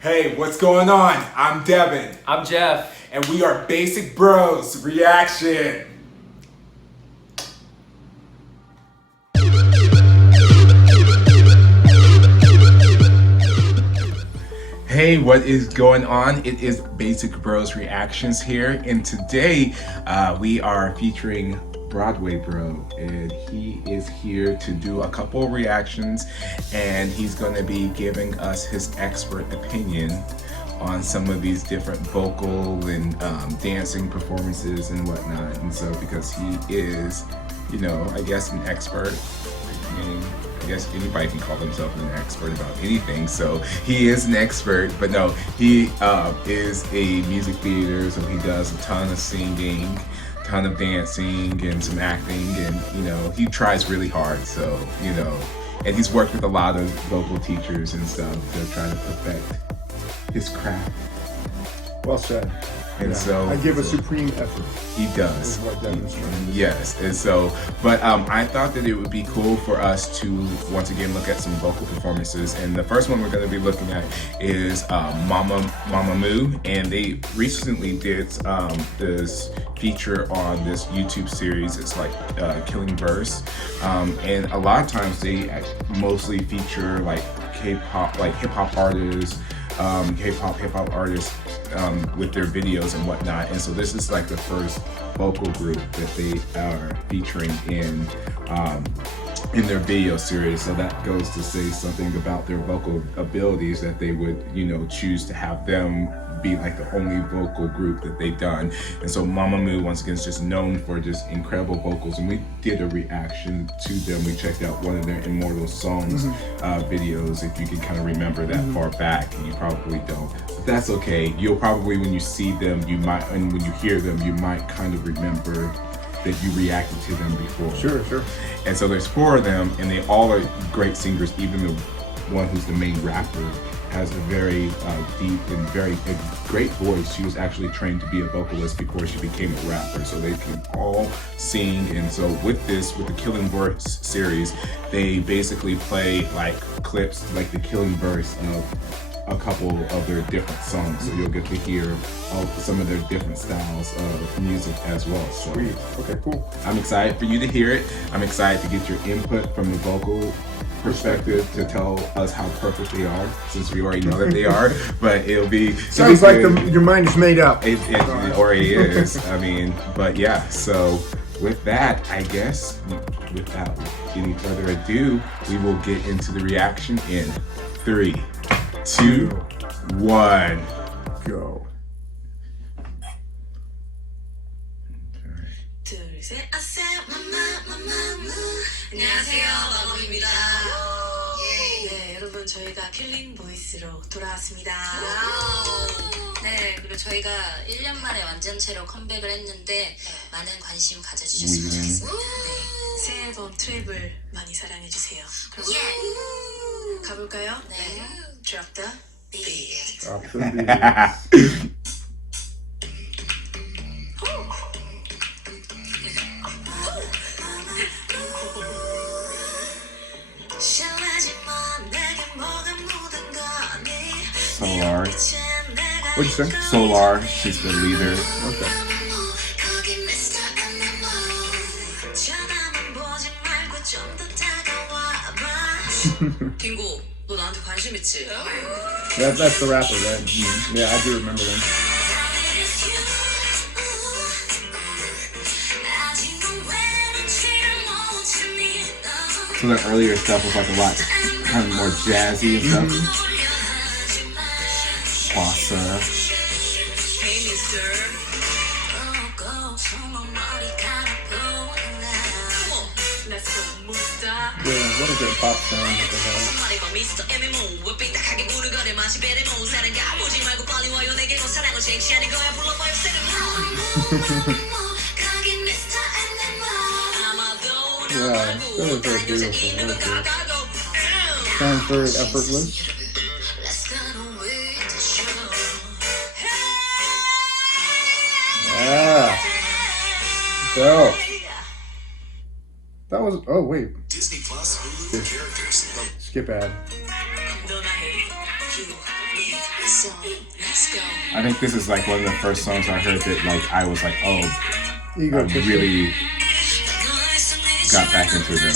Hey, what's going on? I'm Devin. I'm Jeff. And we are Basic Bros Reaction. Hey, what is going on? It is Basic Bros Reactions here, and today we are featuring Broadway Bro, and he is here to do a couple of reactions, and he's going to be giving us his expert opinion on some of these different vocal and dancing performances and whatnot. And so because he is, you know, I guess an expert, I guess anybody can call themselves an expert about anything, so he is an expert. But no, he is a music theater, so he does a ton of singing, ton of dancing, and some acting, and you know, he tries really hard. So you know, and he's worked with a lot of vocal teachers and stuff to try to perfect his craft. Well said. And so I give a supreme effort. He does. Is what demonstrates. Yes, and so, but I thought that it would be cool for us to once again look at some vocal performances. And the first one we're going to be looking at is Mamamoo, and they recently did this feature on this YouTube series. It's like Killing Verse, and a lot of times they mostly feature like K-pop, like hip-hop artists. Hip-hop artists with their videos and whatnot, and so this is like the first vocal group that they are featuring in their video series. So that goes to say something about their vocal abilities, that they would, you know, choose to have them be like the only vocal group that they've done. And so Mamamoo, once again, is just known for just incredible vocals, and we did a reaction to them. We checked out one of their Immortal Songs videos, if you can kind of remember that far back, and you probably don't, but that's okay. You'll probably, when you see them, you might, and when you hear them, you might kind of remember that you reacted to them before. Sure. And so there's 4 of them, and they all are great singers. Even the one who's the main rapper has a very deep and very great voice. She was actually trained to be a vocalist before she became a rapper, so they can all sing. And so with the Killing Verse series, they basically play like clips, like the Killing Verse of a couple of their different songs, so you'll get to hear some of their different styles of music as well. So, sweet. Okay, cool. I'm excited for you to hear it. I'm excited to get your input from the vocal perspective to tell us how perfect they are, since we already know that they are. But it'll be sounds like your mind is made up. It already is. I mean, but yeah. So with that, I guess without any further ado, we will get into the reaction in 3, 2, 1, go. 안녕하세요, 마마무입니다. 네, 여러분, 저희가 킬링 보이스로 돌아왔습니다. 네, 그리고 저희가 1년 만에 완전체로 컴백을 했는데 많은 관심 가져주셨으면 좋겠습니다. 네, 새 앨범 트랩을 많이 사랑해주세요. 그럼 가볼까요? 네, Drop the beat. Drop the beat. Solar. What'd you say? Solar, she's the leader. Okay. 딩고, 너 나한테 관심 있지? That's the rapper, right? Mm-hmm. Yeah, I do remember them. So the earlier stuff was like a lot kind of more jazzy and stuff. Pasta. Yeah, what a great pop sound that they have. Yeah, really very beautiful. Really good. Sounds very effortless. Yeah. Go. That was. Oh wait. Disney Plus Hulu characters. Skip ad. I think this is like one of the first songs I heard that like I was like, oh, I Egotistic. really got back into them.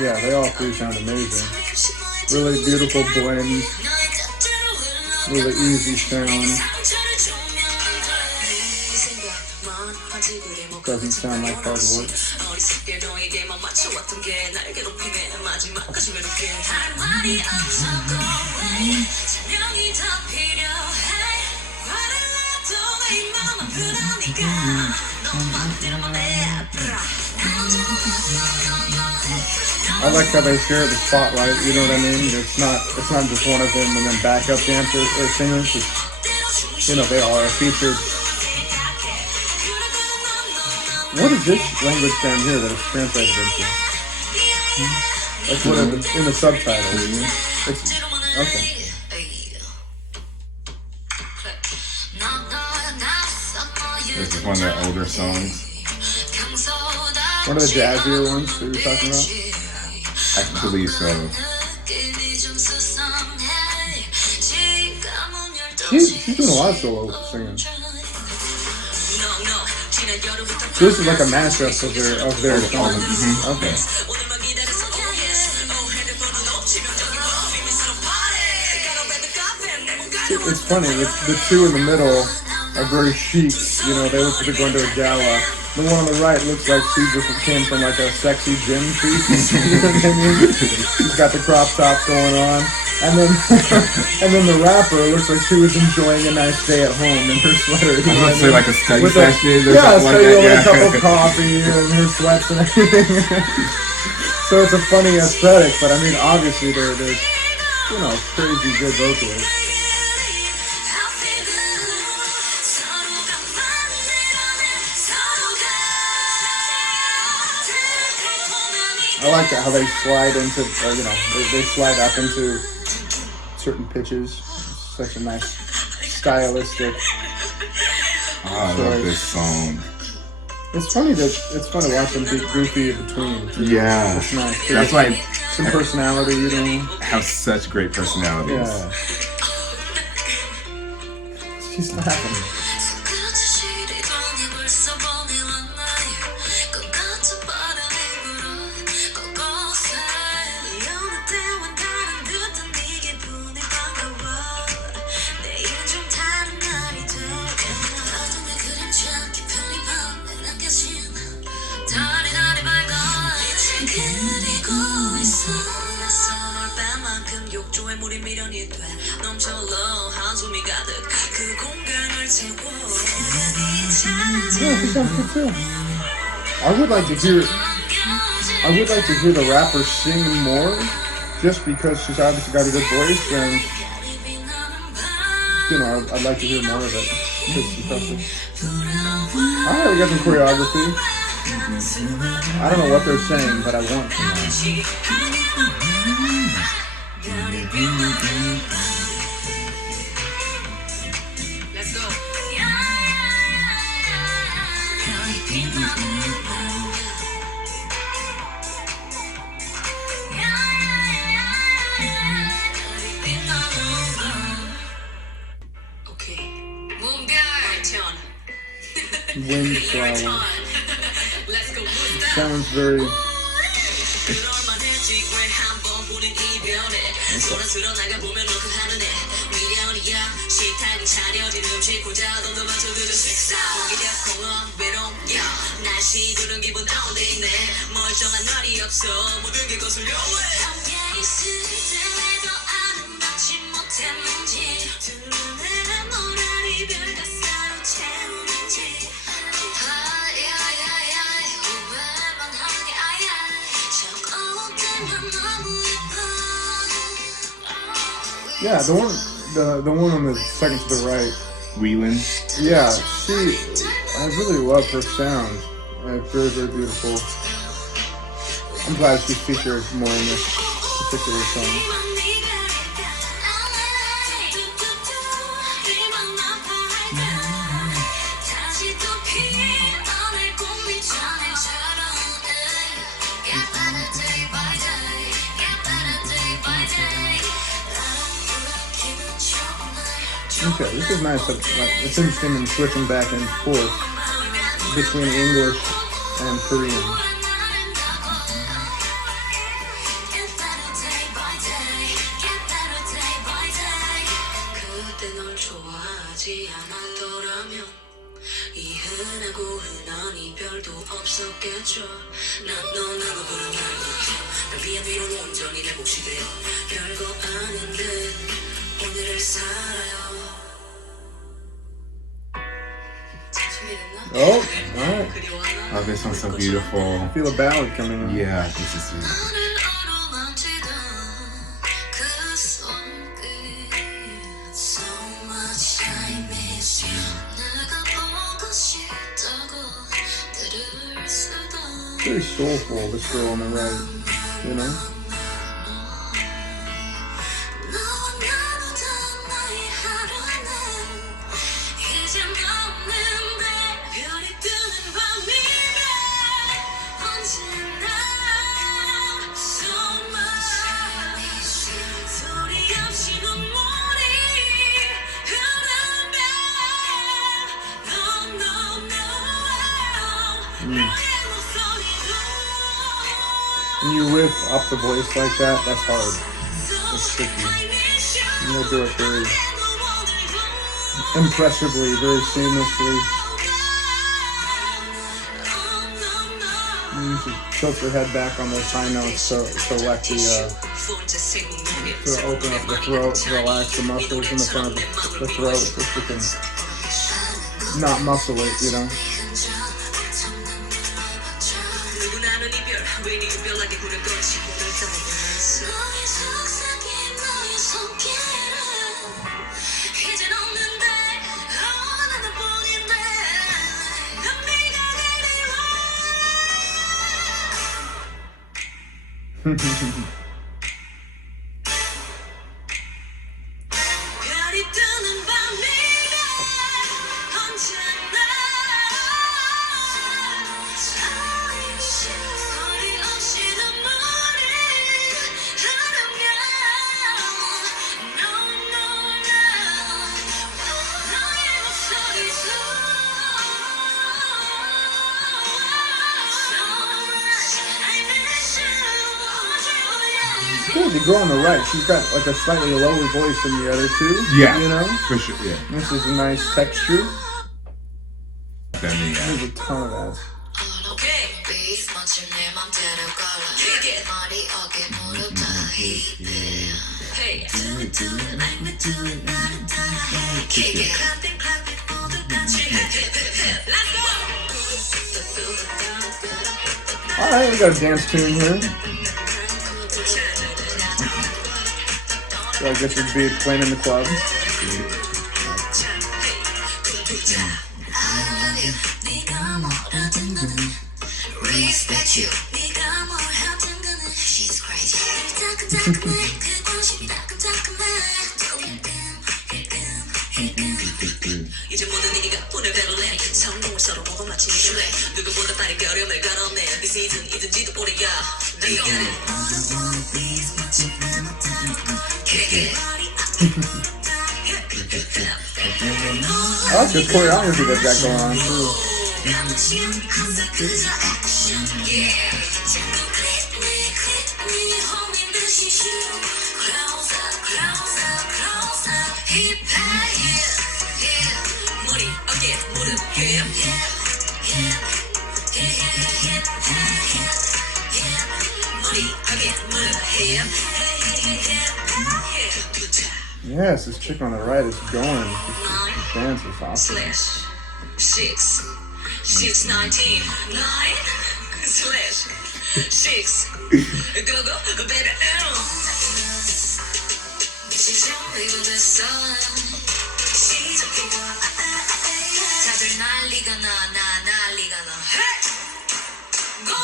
Yeah, they all three sound amazing. Really beautiful blend. Really easy sound. Doesn't sound like hard work. I like how they share the spotlight, you know what I mean? It's not just one of them and then backup dancers or singers. It's, you know, they all are featured. What is this language down here that it's translated into? That's what it's in the subtitles. It's okay. This is one of their older songs. One of the jazzier ones that you're talking about? I believe so. She's doing a lot of solo singing. This is like a mashup of their songs. Mm-hmm. Okay. It's funny, the two in the middle are very chic, you know, they look like they're going to a gala. The one on the right looks like she just came from like a sexy gym treat. You know what I mean? She's got the crop top going on. And then and then the rapper looks like she was enjoying a nice day at home in her sweater. I was going to say like a study session or yeah, something like study that. with a cup of coffee and her sweats and everything. So it's a funny aesthetic, but I mean obviously they're you know, crazy good vocalists. I like that how they slide into, you know, they slide up into certain pitches. It's such a nice, stylistic. Oh, I love this song. It's funny to watch them be goofy in between. Yeah, it's nice. That's why some personality, you know. Have such great personalities. Yeah. She's laughing. Yeah, she sounds good too. I would like to hear the rapper sing more, just because she's obviously got a good voice, and you know, I'd like to hear more of it. It's impressive. Alright, we got some choreography. I don't know what they're saying, but I want to know. Let's go. Okay. Windflower. Let's go. Sounds very. Yeah, the one on the second to the right. Wheelan. Yeah, I really love her sound. Very, very beautiful. I'm glad she's featured more in this particular song. Okay, this is nice. It's interesting in switching back and forth between English and Korean. 그때 널 좋아하지 않았더라면 이 흔하고 흔한 이별도 없었겠죠. 난 너나고 그런 말 못해. 날 위한 위로 온전히 내 몫이 돼요. 별거 아닌 듯 오늘을 살아요. 잘 준비됐나? Oh, alright. 그리웠나? Oh, this one's so beautiful. Feel a ballad coming in. Yeah, this is beautiful. 나를 어루만지던 그 손끝 So much I miss you 내가 보고 싶다고 글을 쓰던 Very soulful, this girl on the right. You know? 너와 나누던 나의 하루는 이젠 없는데 별이 뜨는 밤이면 언제나 So much I miss you 소리 없이 눈물이 흐르면 No, no, no 너의 목소리로 When you riff up the voice like that, that's hard. That's tricky. And they'll do it very impressively, very seamlessly. And she tilts her head back on those high notes to let to open up the throat, relax the muscles in the front of the throat, so she can not muscle it, you know. 누구나는 이별 왜 이별하게 구는 건지 오늘 떠났어 너의 속삭임 너의 손길은 이젠 없는데 나뿐인데 난 네가 그리워 별이 뜨는 밤이면 언제나 소리 없이 눈물이 흐르면 No, no, no 너의 목소리도 So much I miss you Good, the girl on the right, she's got like a slightly lower voice than the other two. Yeah, You know? for sure. Yeah, This is a nice texture. definitely. There's a ton of that. Okay. Beats 맞춘 내 맘대로 걸어 머리 어깨 무릎 다 Hey do it like we do it 나를 따라해 Kick it clap it 모두 같이 Hip hip hip hip Let's go Alright, we got a dance tune here. So I guess it'd be playing in the club. 네가 뭐라든 간에 Respect you 네가 뭘 하든 간에 She's crazy 따끔따끔해 그 관심 따끔따끔해 이제 모든 네가 오늘 배럴래 성공을 서로 보고 마치 미래 누구보다 빠른 걸음을 걸었네 비시즌이든지도 오래야 Let's get it Kick it I like this choreography they've got going on too. Yes, this chick on the right is going. This dance is awesome. Slash 6 619 9 slash 6 go go baby 준비가 됐어 시작해봐 다들 난리가 나 난리가 나 Go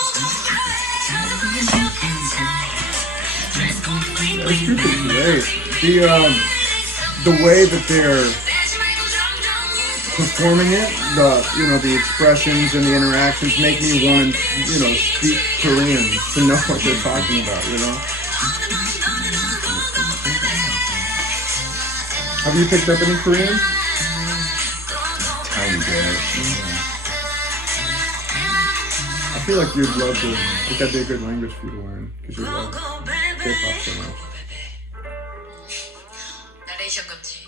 This group is great. The way that they're performing it, the expressions and the interactions make me want to, speak Korean to know what they're talking about, Have you picked up any Korean? Tiny bit. I feel like you'd love to. Like that'd be a good language for you to learn because you love K-pop so much. 나레이션 금지.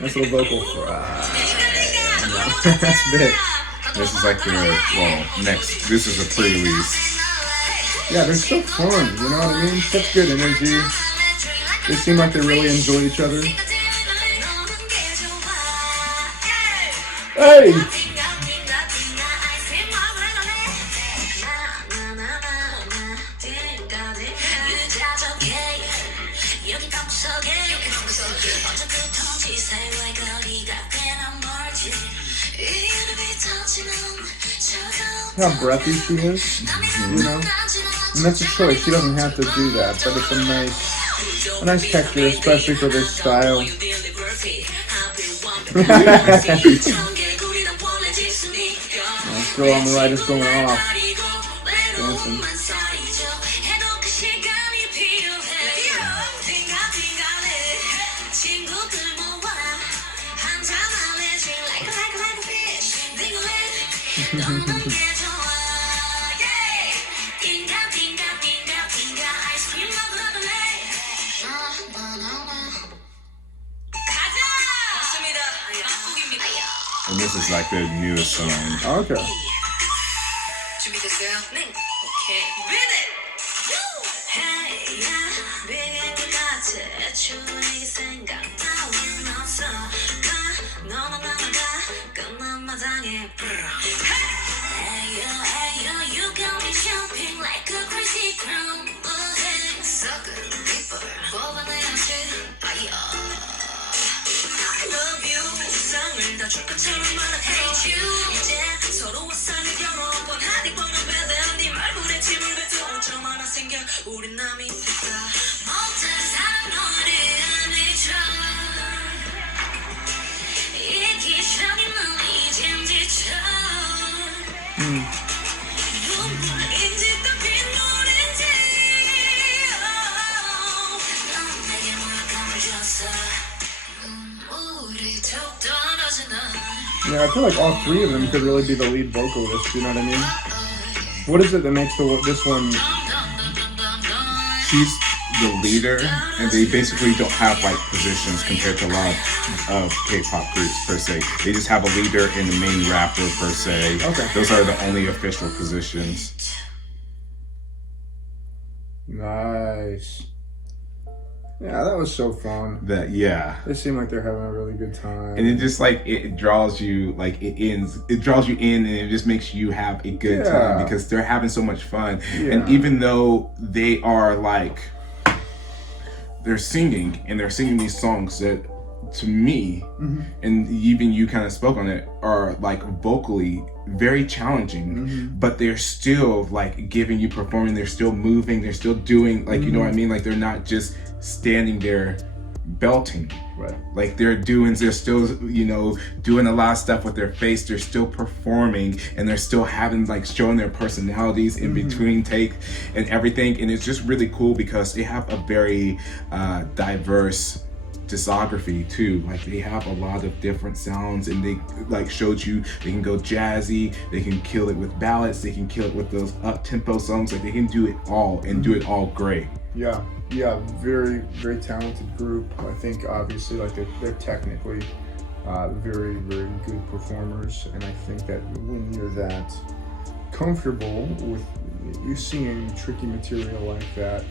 Nice little vocal fry. That's big. This is like next. This is a pre-release. Yeah, they're so fun. You know what I mean? Such good energy. They seem like they really enjoy each other. Hey! How breathy she is, you know? And that's a choice. She doesn't have to do that, but it's a nice texture, especially for this style. This girl on the right is going off. Dancing. And this is like their newest song. Okay. 준비됐어요? 네. 오케이. Read it. 우린 남이 됐다 못한 사람 너를 미쳐 이 기적인 넌 이젠 지쳐 눈물인지 또 빗물인지 넌 내게 물감을 줬어 눈물이 툭 떨어지는 Yeah, I feel like all three of them could really be the lead vocalist, you know what I mean? What is it that makes this one... She's the leader, and they basically don't have like positions compared to a lot of K-pop groups per se. They just have a leader and the main rapper per se. Okay. Those are the only official positions. Nice. Yeah, that was so fun. Yeah. They seem like they're having a really good time. And it just like it draws you like it draws you in, and it just makes you have a good time because they're having so much fun. Yeah. And even though they are like they're singing these songs that to me and even you kind of spoke on it are like vocally very challenging, but they're still like giving you performing, they're still moving, they're still doing like you know what I mean, like they're not just standing there belting, right? Like they're still, you know, doing a lot of stuff with their face. They're still performing, and they're still having like showing their personalities in between take and everything. And it's just really cool because they have a very diverse discography too. Like they have a lot of different sounds, and they like showed you they can go jazzy, they can kill it with ballads, they can kill it with those up tempo songs. Like they can do it all and do it all great. Yeah, very, very talented group. I think obviously like they're technically very, very good performers, and I think that when you're that comfortable with you singing tricky material like that,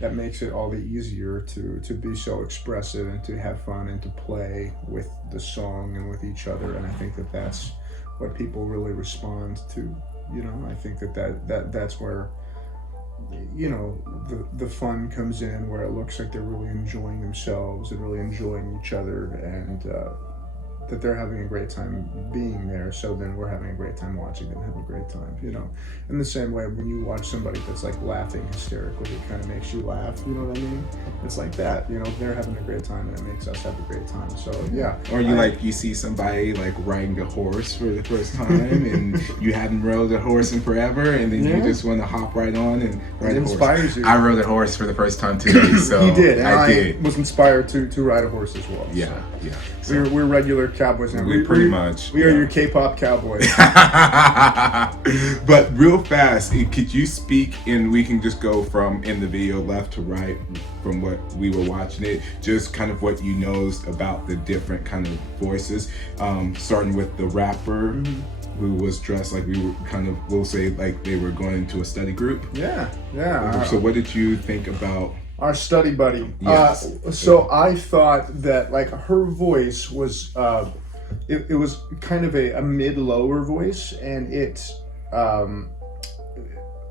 that makes it all the easier to be so expressive and to have fun and to play with the song and with each other. And I think that that's what people really respond to. You know, I think that's where, you know, the fun comes in, where it looks like they're really enjoying themselves and really enjoying each other, and that they're having a great time being there, so then we're having a great time watching them have a great time, you know. In the same way, when you watch somebody that's like laughing hysterically, it kind of makes you laugh, you know what I mean? It's like that, you know, they're having a great time and it makes us have a great time. So yeah. Or you see somebody like riding a horse for the first time and you haven't rode a horse in forever, and then you just want to hop right on and ride a horse. It inspires you. I rode a horse for the first time today, so He did, and I did. was inspired to ride a horse as well. Yeah, so. yeah. So We're regular cowboys now. we pretty much. We are your K-pop cowboys. But real fast, could you speak, and we can just go from in the video left to right from what we were watching it, just kind of what you know about the different kind of voices, starting with the rapper who was dressed like we were kind of, we'll say like they were going into a study group. Yeah. So what did you think about our study buddy? Yes. So I thought that like her voice was, it was kind of a mid-lower voice, and it,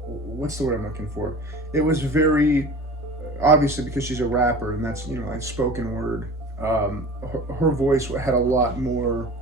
what's the word I'm looking for? It was very, obviously because she's a rapper and that's, you know, like spoken word, her voice had a lot more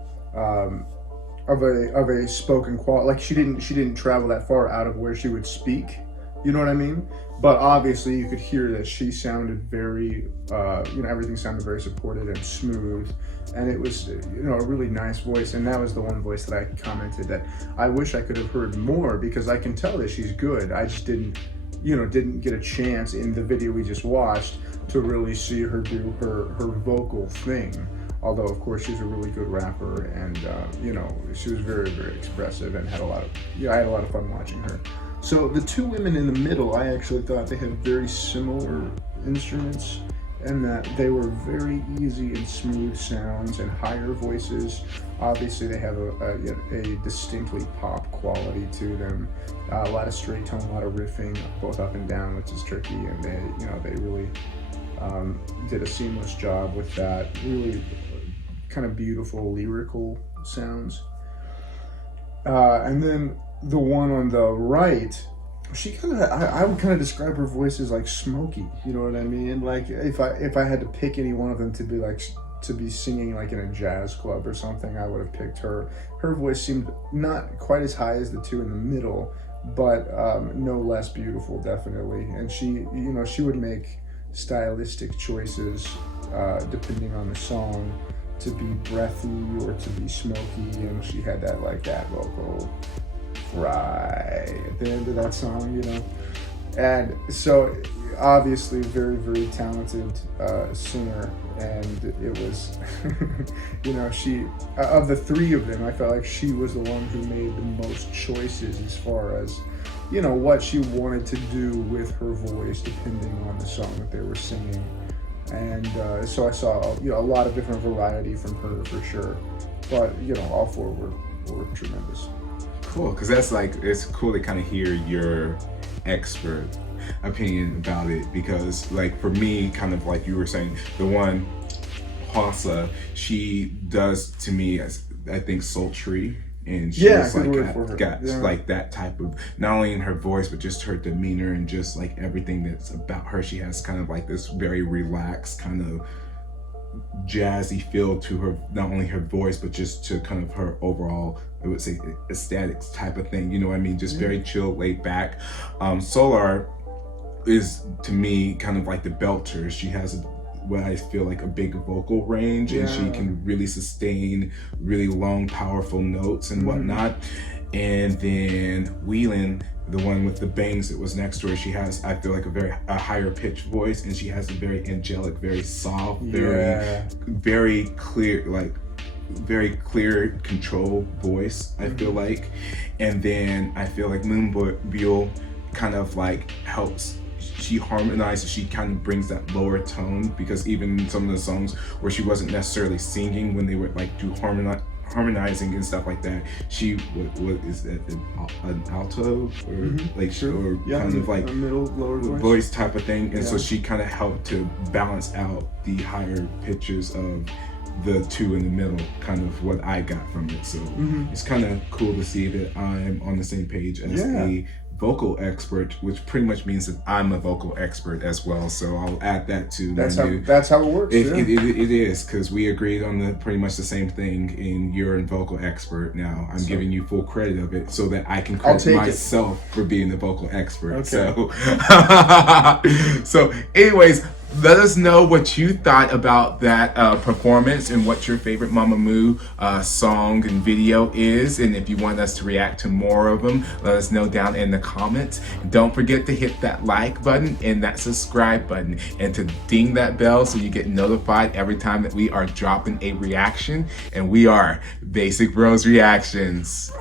of a spoken quality. Like she didn't travel that far out of where she would speak, you know what I mean? But obviously you could hear that she sounded very, you know, everything sounded very supported and smooth, and it was, you know, a really nice voice. And that was the one voice that I commented that I wish I could have heard more, because I can tell that she's good. I just didn't get a chance in the video we just watched to really see her do her vocal thing. Although of course she's a really good rapper, and you know, she was very, very expressive and had a lot of, I had a lot of fun watching her. So the two women in the middle, I actually thought they had very similar instruments, and that they were very easy and smooth sounds and higher voices. Obviously they have a distinctly pop quality to them. A lot of straight tone, a lot of riffing, both up and down, which is tricky, and they really did a seamless job with that. Really kind of beautiful lyrical sounds. And then the one on the right, she kind of, I would kind of describe her voice as like smoky, you know what I mean? Like if I had to pick any one of them to be singing like in a jazz club or something, I would have picked her. Her voice seemed not quite as high as the two in the middle, but no less beautiful, definitely. And she, you know, she would make stylistic choices depending on the song, to be breathy or to be smoky, and she had that vocal fry at the end of that song, you know. And so obviously very, very talented singer, and it was you know, she, of the three of them, I felt like she was the one who made the most choices as far as, you know, what she wanted to do with her voice depending on the song that they were singing. And so I saw, you know, a lot of different variety from her for sure, but you know, all four were tremendous. Cool, because that's like, it's cool to kind of hear your expert opinion about it, because like for me, kind of like you were saying, the one Hwasa, she does to me as, I think, sultry, and she's like got like that type of, not only in her voice but just her demeanor and just like everything that's about her. She has kind of like this very relaxed kind of jazzy feel to her, not only her voice but just to kind of her overall, I would say, aesthetics type of thing, you know what I mean? Just very chill, laid back. Solar is to me kind of like the belter. She has what I feel like a big vocal range, and she can really sustain really long, powerful notes and whatnot. And then Whelan, the one with the bangs that was next to her, she has, I feel like, a higher pitched voice, and she has a very angelic, very soft, very clear, like very clear, controlled voice, I feel like. And then I feel like Moonbyul kind of like helps, she harmonizes, she kind of brings that lower tone, because even in some of the songs where she wasn't necessarily singing, when they were like do harmonizing and stuff like that, she what is that, an alto or like or kind of like a middle lower voice type of thing, and so she kind of helped to balance out the higher pitches of the two in the middle, kind of what I got from it. So it's kind of cool to see that I'm on the same page as a vocal expert, which pretty much means that I'm a vocal expert as well. So I'll add that to that's how it works. It is, because we agreed on the pretty much the same thing. And you're a vocal expert now. I'm giving you full credit of it so that I can credit myself for being the vocal expert. Okay. So anyways, let us know what you thought about that performance and what your favorite Mamamoo song and video is. And if you want us to react to more of them, let us know down in the comments. And don't forget to hit that like button and that subscribe button, and to ding that bell so you get notified every time that we are dropping a reaction. And we are Basic Bros Reactions.